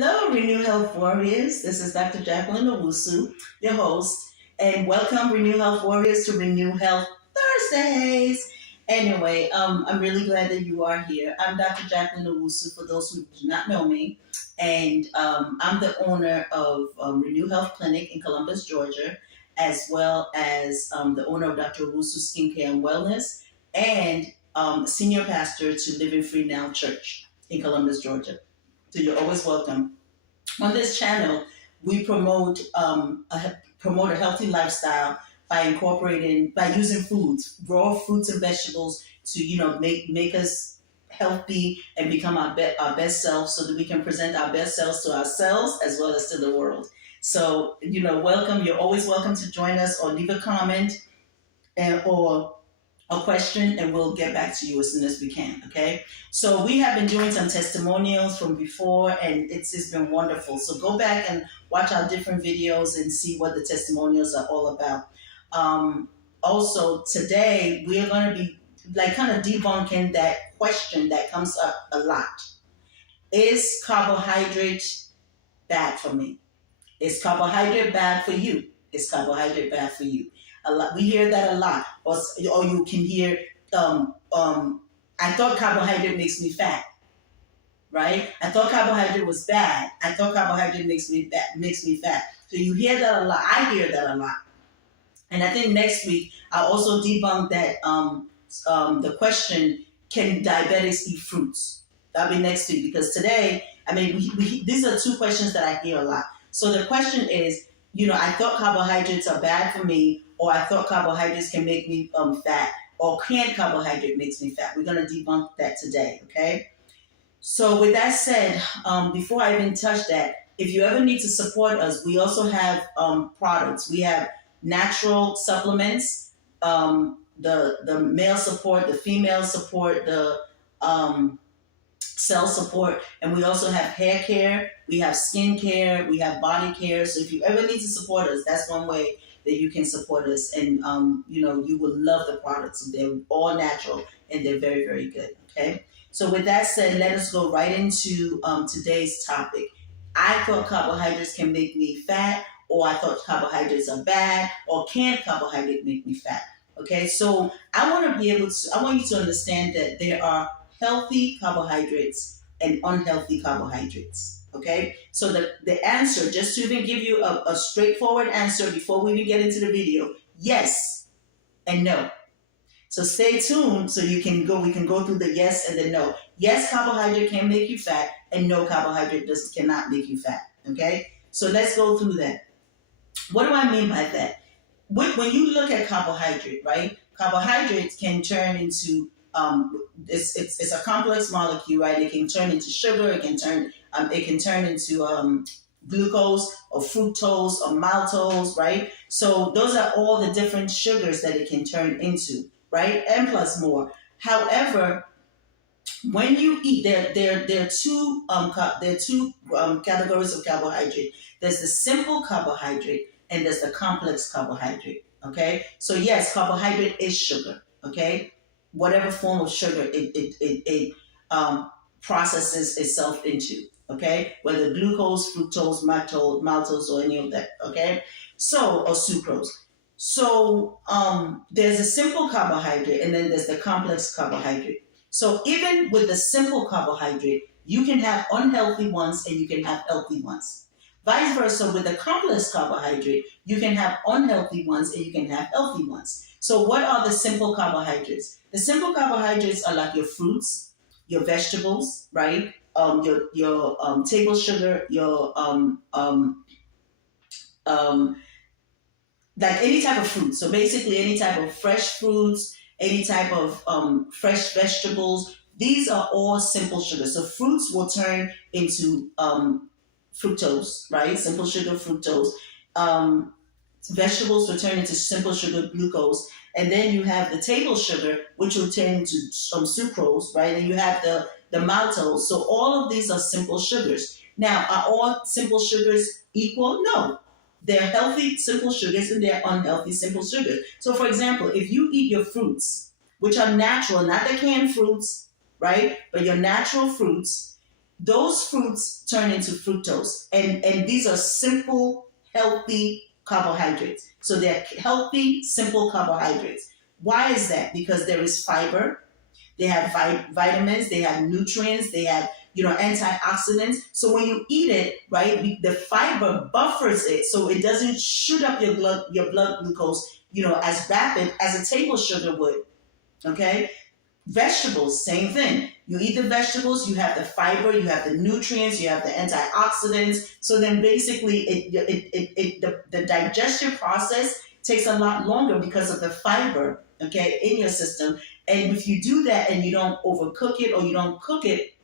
Hello, Renew Health Warriors. This is Dr. Jacqueline Owusu, your host, and welcome, Renew Health Warriors, to Renew Health Thursdays. Anyway, I'm really glad that you are here. I'm Dr. Jacqueline Owusu, for those who do not know me, and I'm the owner of Renew Health Clinic in Columbus, Georgia, as well as the owner of Dr. Owusu Skincare and Wellness, and senior pastor to Living Free Now Church in Columbus, Georgia. So you're always welcome. On this channel, we promote a healthy lifestyle by using foods, raw fruits and vegetables to make us healthy and become our best selves, so that we can present our best selves to ourselves as well as to the world. So welcome. You're always welcome to join us, or leave a comment or a question, and we'll get back to you as soon as we can. Okay. So we have been doing some testimonials from before, and it's been wonderful. So go back and watch our different videos and see what the testimonials are all about. Also, today we're going to be kind of debunking that question that comes up a lot. Is carbohydrate bad for me? Is carbohydrate bad for you? Is carbohydrate bad for you? A lot. We hear that a lot. Or you can hear, I thought carbohydrate makes me fat, right? I thought carbohydrate was bad. I thought carbohydrate makes me fat. So you hear that a lot. I hear that a lot. And I think next week I'll also debunk that the question, can diabetics eat fruits? That'll be next week, because today, these are two questions that I hear a lot. So the question is, I thought carbohydrates are bad for me, or I thought carbohydrates can make me fat, or can carbohydrate makes me fat? We're going to debunk that today, okay? So with that said, before I even touch that, if you ever need to support us, we also have products. We have natural supplements, the male support, the female support, the cell support, and we also have hair care, we have skin care, we have body care. So if you ever need to support us, that's one way that you can support us, and you will love the products. They're all natural and they're very, very good. Okay. So with that said, let us go right into today's topic. I thought carbohydrates can make me fat, or I thought carbohydrates are bad, or can carbohydrate make me fat? Okay. So I want you to understand that there are healthy carbohydrates and unhealthy carbohydrates. Okay, so the answer, just to even give you a straightforward answer before we even get into the video, yes and no. So stay tuned so we can go through the yes and the no. Yes, carbohydrate can make you fat, and no, carbohydrate cannot make you fat. Okay, so let's go through that. What do I mean by that? When you look at carbohydrate, right? Carbohydrates can turn into it's a complex molecule, right? It can turn into sugar. It can turn into glucose or fructose or maltose, right? So those are all the different sugars that it can turn into, right? And plus more. However, when you eat, there are two categories of carbohydrate. There's the simple carbohydrate and there's the complex carbohydrate. Okay, so yes, carbohydrate is sugar. Okay, whatever form of sugar it processes itself into. Okay, whether glucose, fructose, maltose, or any of that. Okay, so, or sucrose. So there's a simple carbohydrate, and then there's the complex carbohydrate. So even with the simple carbohydrate, you can have unhealthy ones and you can have healthy ones. Vice versa, with the complex carbohydrate, you can have unhealthy ones and you can have healthy ones. So what are the simple carbohydrates? The simple carbohydrates are like your fruits, your vegetables, right? Your table sugar, your like any type of fruit. So basically any type of fresh fruits, any type of fresh vegetables. These are all simple sugars. So fruits will turn into fructose, right? Simple sugar fructose. Vegetables will turn into simple sugar glucose. And then you have the table sugar, which will turn into sucrose, right? And you have the maltose. So all of these are simple sugars. Now, are all simple sugars equal? No. They're healthy simple sugars and they're unhealthy simple sugars. So for example, if you eat your fruits, which are natural, not the canned fruits, right? But your natural fruits, those fruits turn into fructose. And these are simple, healthy carbohydrates. So they're healthy, simple carbohydrates. Why is that? Because there is fiber, they have vitamins, they have nutrients, they have antioxidants. So when you eat it, right, the fiber buffers it so it doesn't shoot up your blood glucose, as rapid as a table sugar would. Okay, vegetables, same thing. You eat the vegetables, you have the fiber, you have the nutrients, you have the antioxidants. So then basically, the digestion process takes a lot longer because of the fiber, okay, in your system. And if you do that and you don't overcook it or you don't cook it,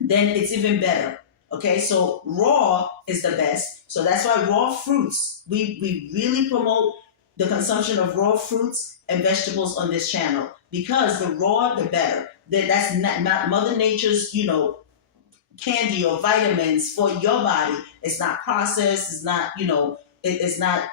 then it's even better. Okay, so raw is the best. So that's why raw fruits, we really promote the consumption of raw fruits and vegetables on this channel, because the raw, the better. That's not Mother Nature's, candy or vitamins for your body. It's not processed. It's not, it's not,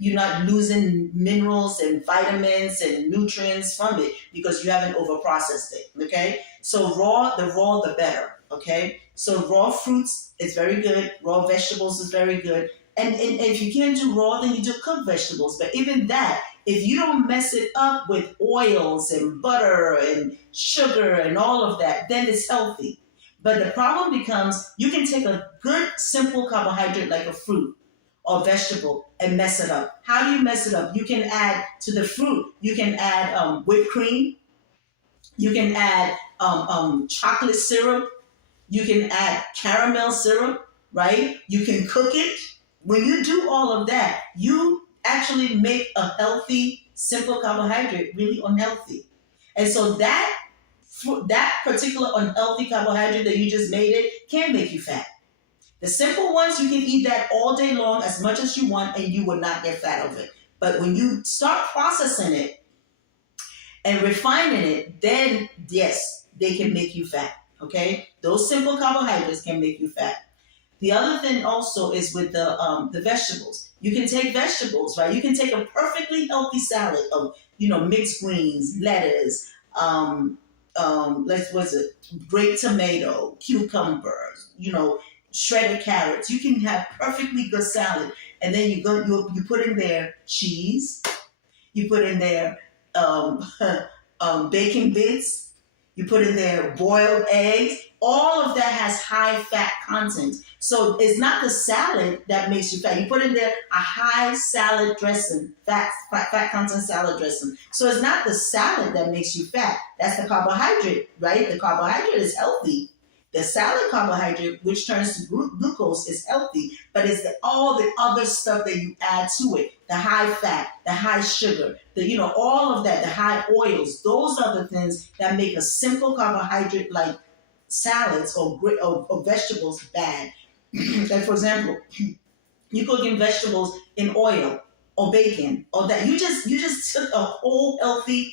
you're not losing minerals and vitamins and nutrients from it because you haven't overprocessed it. Okay, so the raw, the better. Okay, so raw fruits is very good. Raw vegetables is very good. And if you can't do raw, then you do cooked vegetables. But even that, if you don't mess it up with oils and butter and sugar and all of that, then it's healthy. But the problem becomes you can take a good, simple carbohydrate like a fruit or vegetable and mess it up. How do you mess it up? You can add to the fruit, you can add whipped cream, you can add chocolate syrup, you can add caramel syrup, right? You can cook it. When you do all of that, you actually make a healthy, simple carbohydrate really unhealthy. And so that particular unhealthy carbohydrate that you just made it can make you fat. The simple ones, you can eat that all day long as much as you want and you will not get fat of it. But when you start processing it and refining it, then yes, they can make you fat. Okay? Those simple carbohydrates can make you fat. The other thing also is with the vegetables. You can take vegetables, right? You can take a perfectly healthy salad of, mixed greens, lettuce, grape tomato, cucumbers, shredded carrots. You can have perfectly good salad, and then you put in there cheese, you put in there bacon bits, you put in there boiled eggs. All of that has high fat content. So it's not the salad that makes you fat. You put in there a high salad dressing, fat content salad dressing. So it's not the salad that makes you fat. That's the carbohydrate, right? The carbohydrate is healthy. The salad carbohydrate, which turns to glucose, is healthy, but it's all the other stuff that you add to it, the high fat, the high sugar, all of that, the high oils. Those are the things that make a simple carbohydrate like salads or vegetables bad. Like for example, you cooking vegetables in oil or bacon or that you just took a whole healthy,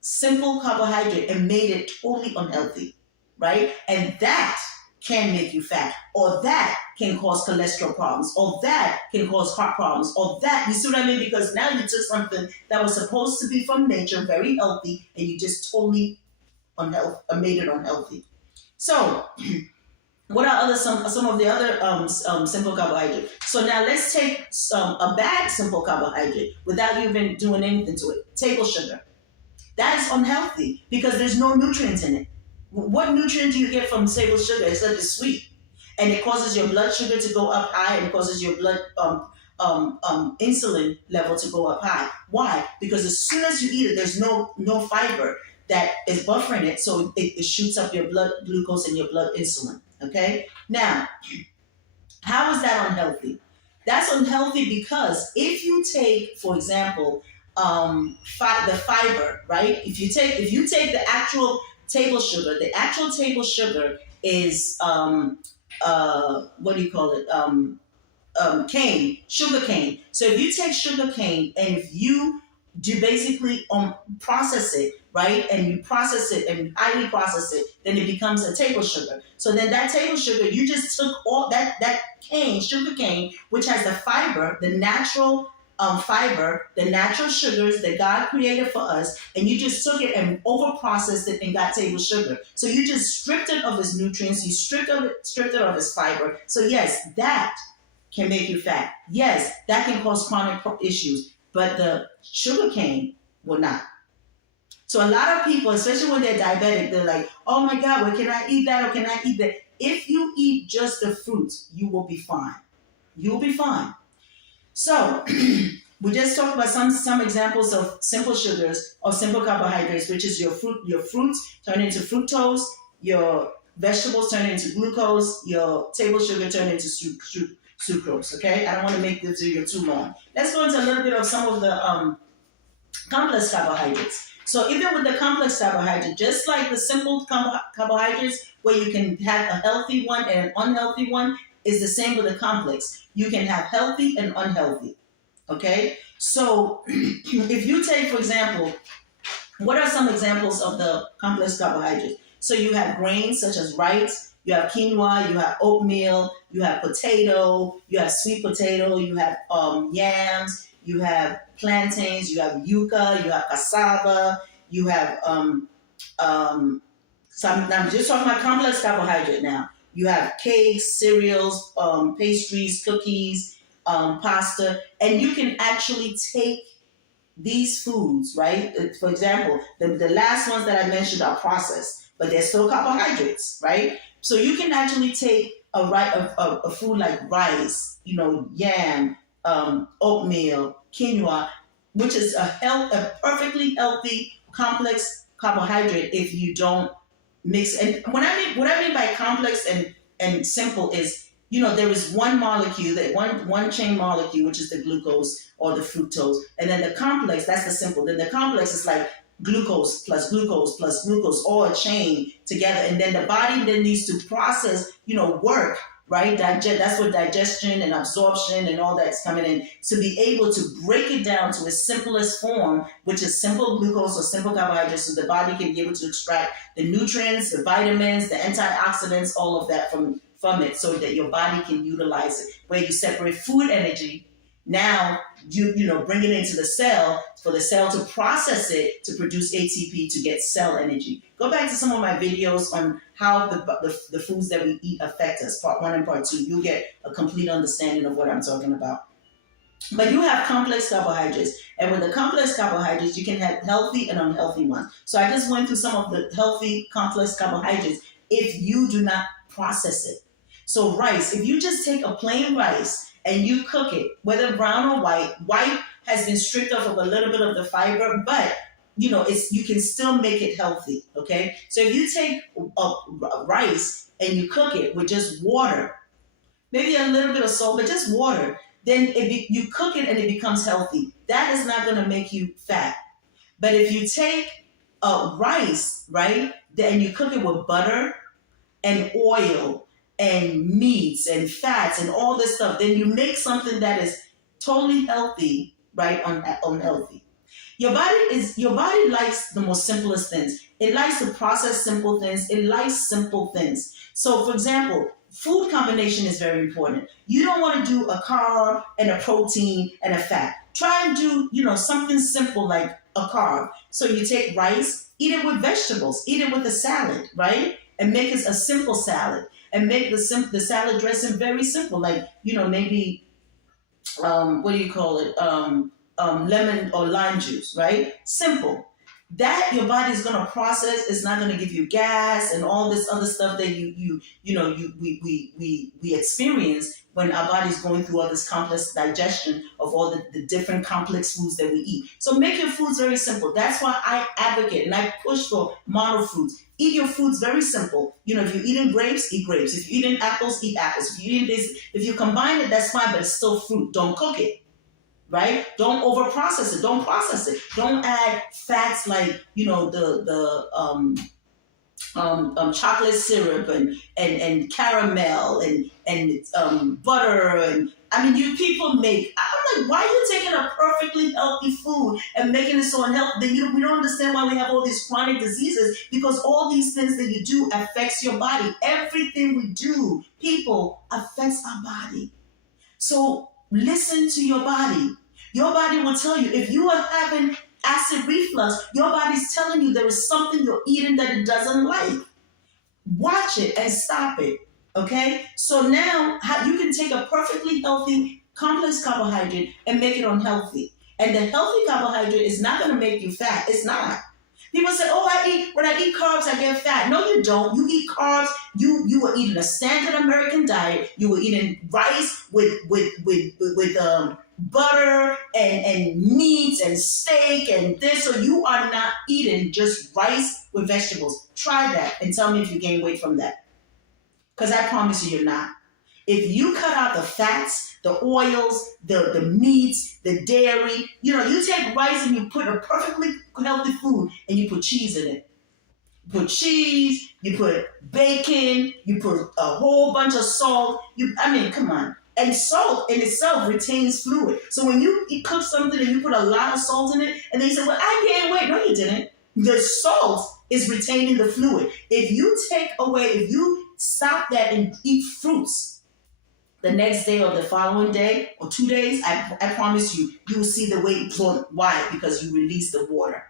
simple carbohydrate and made it totally unhealthy, right? And that can make you fat, or that can cause cholesterol problems, or that can cause heart problems, or that, you see what I mean? Because now you took something that was supposed to be from nature, very healthy, and you just totally made it unhealthy. So, what are some of the other simple carbohydrates? So now let's take a bad simple carbohydrate without even doing anything to it. Table sugar. That is unhealthy because there's no nutrients in it. What nutrient do you get from table sugar? It's that it's sweet, and it causes your blood sugar to go up high, and it causes your blood insulin level to go up high. Why? Because as soon as you eat it, there's no fiber that is buffering it, so it shoots up your blood glucose and your blood insulin. Okay? Now, how is that unhealthy? That's unhealthy because if you take, for example, the fiber, right? If you take the actual table sugar, is what do you call it? Sugar cane. So if you take sugar cane and if you do basically process it, right, and you process it and highly process it, then it becomes a table sugar. So then that table sugar, you just took all that sugar cane, which has the fiber, the natural fiber, the natural sugars that God created for us, and you just took it and over processed it and got table sugar. So you just stripped it of its nutrients, you stripped it of its fiber. So yes, that can make you fat. Yes, that can cause chronic issues, but the sugar cane will not. So a lot of people, especially when they're diabetic, they're like, oh my God, well, can I eat that or can I eat that? If you eat just the fruit, you will be fine. You'll be fine. So we just talked about some examples of simple sugars or simple carbohydrates, which is your fruits turn into fructose, your vegetables turn into glucose, your table sugar turn into sucrose. Okay, I don't want to make this video too long. Let's go into a little bit of some of the complex carbohydrates. So even with the complex carbohydrate, just like the simple carbohydrates, where you can have a healthy one and an unhealthy one, is the same with the complex. You can have healthy and unhealthy. Okay? So if you take, for example, what are some examples of the complex carbohydrates? So you have grains such as rice, you have quinoa, you have oatmeal, you have potato, you have sweet potato, you have yams, you have plantains, you have yuca, you have cassava, you have I'm just talking about complex carbohydrate now. You have cakes, cereals, pastries, cookies, pasta, and you can actually take these foods, right? For example, the last ones that I mentioned are processed, but they're still carbohydrates, right? So you can actually take a food like rice, yam, oatmeal, quinoa, which is a perfectly healthy complex carbohydrate if you don't mix. And what I mean by complex and simple is, there is one molecule, that one chain molecule, which is the glucose or the fructose, and then the complex, that's the simple. Then the complex is like glucose plus glucose plus glucose, all a chain together, and then the body then needs to process, work, right? That's what digestion and absorption and all that's coming in, to be able to break it down to its simplest form, which is simple glucose or simple carbohydrates, so the body can be able to extract the nutrients, the vitamins, the antioxidants, all of that from it, so that your body can utilize it. Where you separate food energy, now you bring it into the cell for the cell to process it to produce ATP to get cell energy. Go back to some of my videos on how the foods that we eat affect us, part 1 and part 2. You'll get a complete understanding of what I'm talking about. But you have complex carbohydrates, and with the complex carbohydrates, you can have healthy and unhealthy ones. So I just went through some of the healthy complex carbohydrates if you do not process it. So rice, if you just take a plain rice and you cook it, whether brown or white has been stripped off of a little bit of the fiber, but you can still make it healthy. Okay, so if you take rice and you cook it with just water, maybe a little bit of salt, but just water, then you cook it and it becomes healthy. That is not going to make you fat. But if you take rice, right, then you cook it with butter and oil and meats and fats and all this stuff, then you make something that is totally healthy, right, unhealthy. Your body likes the most simplest things. It likes to process simple things. It likes simple things. So, for example, food combination is very important. You don't want to do a carb and a protein and a fat. Try and do, something simple like a carb. So you take rice, eat it with vegetables, eat it with a salad, right? And make it a simple salad. And make the salad dressing very simple, like maybe what do you call it? Lemon or lime juice, right? Simple. That your body is going to process. It's not going to give you gas and all this other stuff that we experience when our body's going through all this complex digestion of all the different complex foods that we eat. So make your foods very simple. That's why I advocate and I push for mono foods. Eat your foods very simple. If you're eating grapes, eat grapes. If you're eating apples, eat apples. If you're eating this, if you combine it, that's fine, but it's still fruit. Don't cook it. Right? Don't over process it. Don't process it. Don't add fats like chocolate syrup and caramel and butter and you people make. I'm like, why are you taking a perfectly healthy food and making it so unhealthy? Then we don't understand why we have all these chronic diseases, because all these things that you do affects your body. Everything we do, people, affects our body. So listen to your body. Your body will tell you. If you are having acid reflux, your body's telling you there is something you're eating that it doesn't like. Watch it and stop it. Okay? So now you can take a perfectly healthy complex carbohydrate and make it unhealthy. And the healthy carbohydrate is not going to make you fat. It's not. People say, "Oh, when I eat carbs, I get fat." No, you don't. You eat carbs. You were eating a standard American diet. You were eating rice with butter and meats and steak and this. So you are not eating just rice with vegetables. Try that and tell me if you gain weight from that. Because I promise you, you're not. If you cut out the fats, the oils, the meats, the dairy, you take rice and you put a perfectly healthy food and you put cheese in it. You put cheese, you put bacon, you put a whole bunch of salt. Come on. And salt in itself retains fluid. So when you cook something and you put a lot of salt in it, and then you say, "Well, I gained weight." No, you didn't. The salt is retaining the fluid. If you stop that and eat fruits, the next day or the following day or 2 days, I promise you will see the weight plummet. Why? Because you release the water.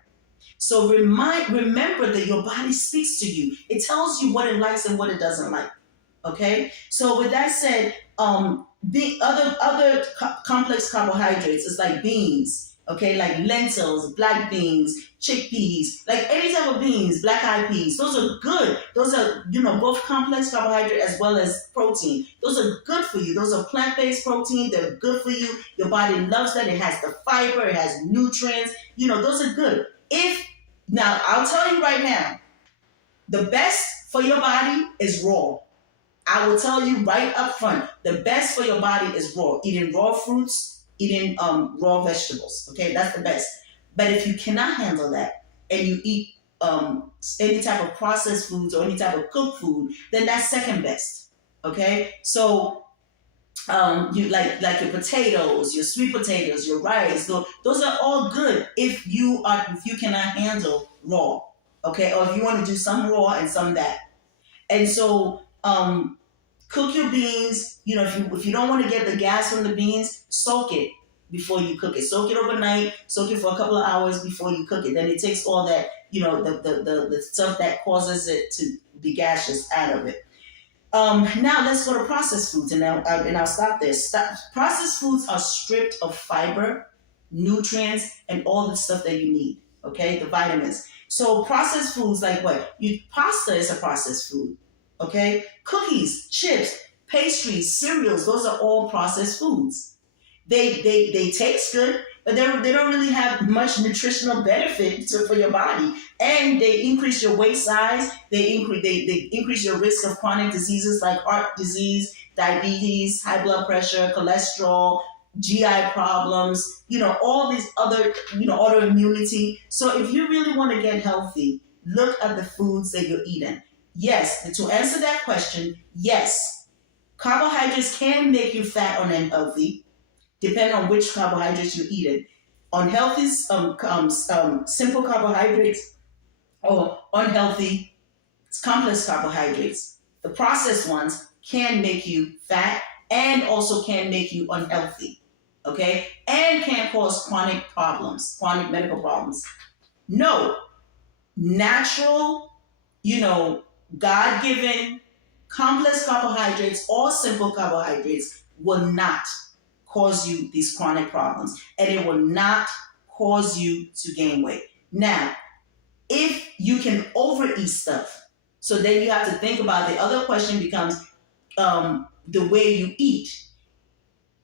So remember that your body speaks to you. It tells you what it likes and what it doesn't like. Okay? So with that said, the other complex carbohydrates is like beans, okay, like lentils, black beans, chickpeas, like any type of beans, black eyed peas. Those are good. Those are, both complex carbohydrate as well as protein. Those are good for you. Those are plant-based protein. They're good for you. Your body loves that. It has the fiber. It has nutrients. Those are good. Now, I'll tell you right now, the best for your body is raw. I will tell you right up front, the best for your body is raw. Eating raw fruits, eating raw vegetables. Okay, that's the best. But if you cannot handle that and you eat any type of processed foods or any type of cooked food, then that's second best. Okay, so you like your potatoes, your sweet potatoes, your rice. Those are all good if you cannot handle raw. Okay, or if you want to do some raw and some that. And so cook your beans. If you don't want to get the gas from the beans, soak it before you cook it. Soak it overnight. Soak it for a couple of hours before you cook it. Then it takes all that, the stuff that causes it to be gaseous out of it. Now let's go to processed foods, and I'll stop there. Processed foods are stripped of fiber, nutrients, and all the stuff that you need. Okay, the vitamins. So processed foods like what? Pasta is a processed food. Okay, cookies, chips, pastries, cereals, those are all processed foods. They taste good, but they don't really have much nutritional benefit for your body, and they increase your waist size. They increase your risk of chronic diseases like heart disease, diabetes, high blood pressure, cholesterol, GI problems. All these other autoimmunity. So if you really want to get healthy, look at the foods that you're eating. Yes, to answer that question, yes, carbohydrates can make you fat or unhealthy, depending on which carbohydrates you're eating. Unhealthy, simple carbohydrates, or unhealthy, complex carbohydrates. The processed ones can make you fat and also can make you unhealthy, okay? And can cause chronic medical problems. No, natural, God-given complex carbohydrates or simple carbohydrates will not cause you these chronic problems, and it will not cause you to gain weight. Now, if you can overeat stuff, so then you have to think about the other question becomes the way you eat.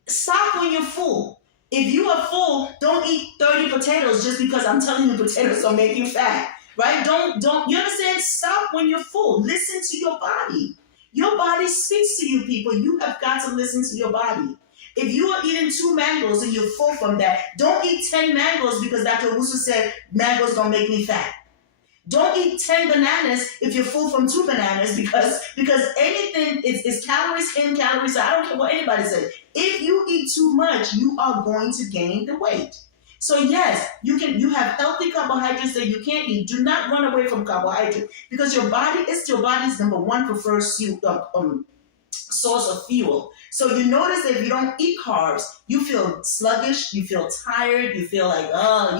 Stop when you're full. If you are full, don't eat 30 potatoes just because I'm telling you potatoes will make you fat. Right? Don't you understand? Stop when you're full. Listen to your body. Your body speaks to you, people. You have got to listen to your body. If you are eating 2 mangoes and you're full from that, don't eat 10 mangoes because Dr. Owusu said mangoes gonna make me fat. Don't eat 10 bananas if you're full from 2 bananas because anything is calories in, calories out. I don't care what anybody says. If you eat too much, you are going to gain the weight. So yes, you have healthy carbohydrates that you can't eat. Do not run away from carbohydrates because your body is your body's number one preferred source of fuel. So you notice that if you don't eat carbs, you feel sluggish, you feel tired, you feel like, oh,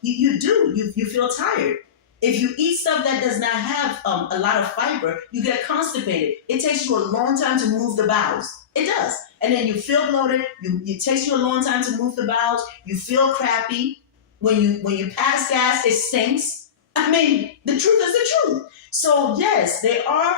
you feel tired. If you eat stuff that does not have a lot of fiber, you get constipated. It takes you a long time to move the bowels. It does. And then you feel bloated. It takes you a long time to move the bowels. You feel crappy. When you pass gas, it stinks. I mean, the truth is the truth. So yes, there are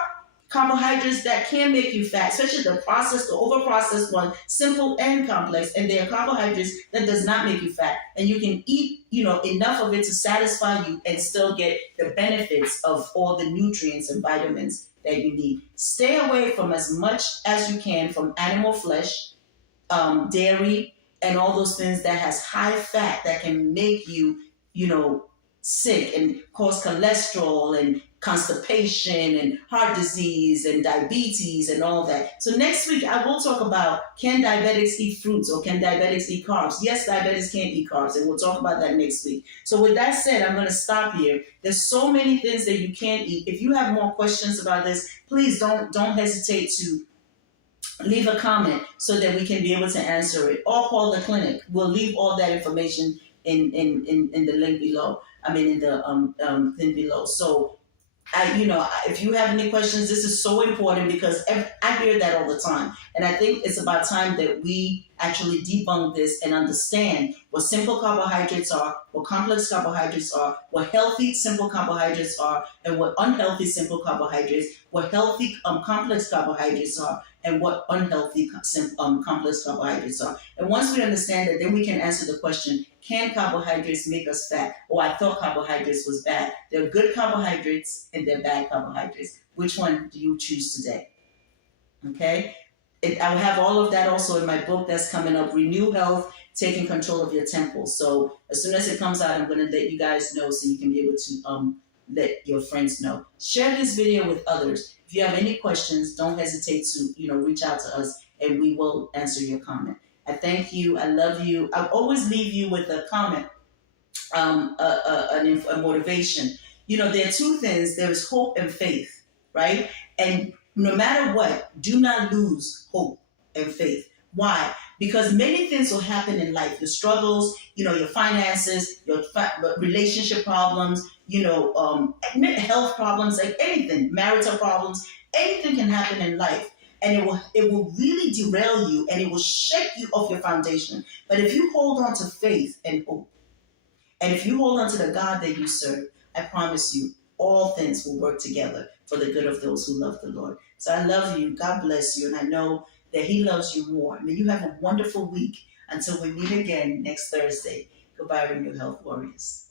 carbohydrates that can make you fat, especially the processed, the over-processed one, simple and complex. And there are carbohydrates that does not make you fat. And you can eat, enough of it to satisfy you and still get the benefits of all the nutrients and vitamins that you need. Stay away from as much as you can from animal flesh, dairy, and all those things that has high fat that can make you, sick and cause cholesterol and constipation and heart disease and diabetes and all that. So next week I will talk about, can diabetics eat fruits or can diabetics eat carbs? Yes, diabetics can eat carbs, and we'll talk about that next week. So with that said, I'm going to stop here. There's so many things that you can't eat. If you have more questions about this, please don't hesitate to leave a comment so that we can be able to answer it, or call the clinic. We'll leave all that information in the link below. In the thing below. So if you have any questions, this is so important because I hear that all the time. And I think it's about time that we actually debunk this and understand what simple carbohydrates are, what complex carbohydrates are, what healthy simple carbohydrates are, and what unhealthy simple carbohydrates, what healthy complex carbohydrates are, and what unhealthy complex carbohydrates are. And once we understand that, then we can answer the question, can carbohydrates make us fat? Oh, I thought carbohydrates was bad. There are good carbohydrates and there are bad carbohydrates. Which one do you choose today? Okay? I will have all of that also in my book that's coming up, Renew Health, Taking Control of Your Temple. So as soon as it comes out, I'm going to let you guys know so you can be able to let your friends know. Share this video with others. If you have any questions, don't hesitate to reach out to us and we will answer your comment. I thank you. I love you. I always leave you with a comment, a motivation. There are two things. There is hope and faith, right? And no matter what, do not lose hope and faith. Why? Because many things will happen in life. Your struggles, your finances, your relationship problems, health problems, like anything, marital problems, anything can happen in life. And it will really derail you and it will shake you off your foundation. But if you hold on to faith and hope, and if you hold on to the God that you serve, I promise you, all things will work together for the good of those who love the Lord. So I love you. God bless you. And I know that He loves you more. May you have a wonderful week until we meet again next Thursday. Goodbye, Renew Health Warriors.